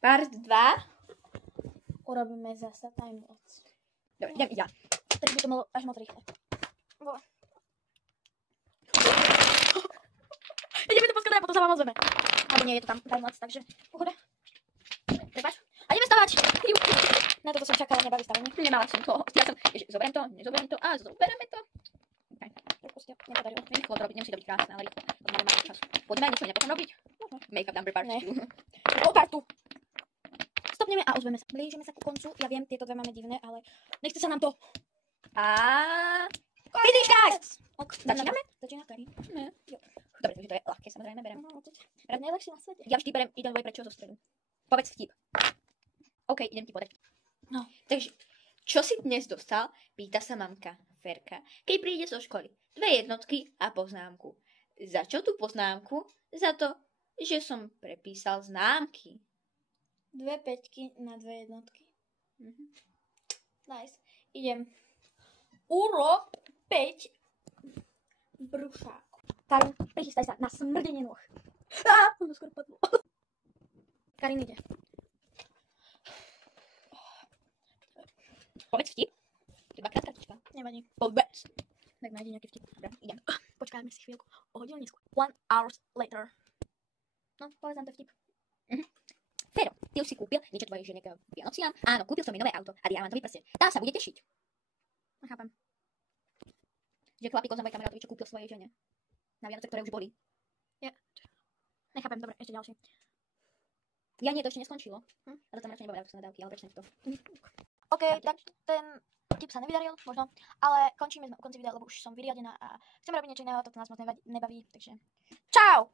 Part 2. Urobíme zasa timelapse. Dobre, idem ja. Tak by to malo až moc rýchle. Ideme to poskladať a potom sa vám ozveme. Ale nie je to tam timelapse, takže pohoda. Prepáč. A ideme stavať. Na toto som čakala, nebaví stavenie. Nemala som to. Ja som, zoberiem to, nezoberiem to a zobereme to. Proste nepodarilo. Rýchlo to robiť, nemusí to byť krásne, ale rýchlo. To máme málo času. Poďme aj niečo iné potom robiť. Make-up number part 2. O partu. Stopneme a ozveme sa. Blížime sa ku koncu. Ja viem, tieto dve máme divné, ale nechce sa nám to. A finish guys! Začíname? Začína Kari. Dobre, takže to je ľahké, samozrejme, berem. Rád najľahšie na svete. Ja vždy berem idem dvoj prečo zo stredu. Povedz vtip. OK, idem ti podať. No. Takže, čo si dnes dostal? Pýta sa mamka Ferka, keď príde zo školy. 2 jednotky a poznámku. Za čo tú poznámku? Za to, že som prepísal známky. 2 päťky na 2 jednotky. Nice. Idem. Urob 5 brušákov. Karin, prichystaj sa na smrdenie nôh. Ono skoro padlo. Karin ide. Povedz vtip. To je 2-krát kartička. Nevadí. Povedz. Tak nájdi nejaký vtip. Dobre, idem. Počkajme si chvíľku. O hodinu neskôr. 1 hour later. No, povedz nám to vtip. Fero, ty už si kúpil niečo tvojej žene k Vianociam? Áno, kúpil som mi nové auto a diamantový prsteň. Tá sa bude tešiť. Nechápam. Že chlapík oznamuje kamarátovi, čo kúpil svojej žene. Na Vianoce, ktoré už boli. Nechápem, dobre, ešte ďalšie. Ja nie, to ešte neskončilo. A to tam radšej nebolo na dávky, ale prečo to? OK, tak ten tip sa nevydaril, možno, ale končíme u konci videa, lebo už som vyriadená a chcem robiť niečo iného, toto nás moc nebaví, takže čau!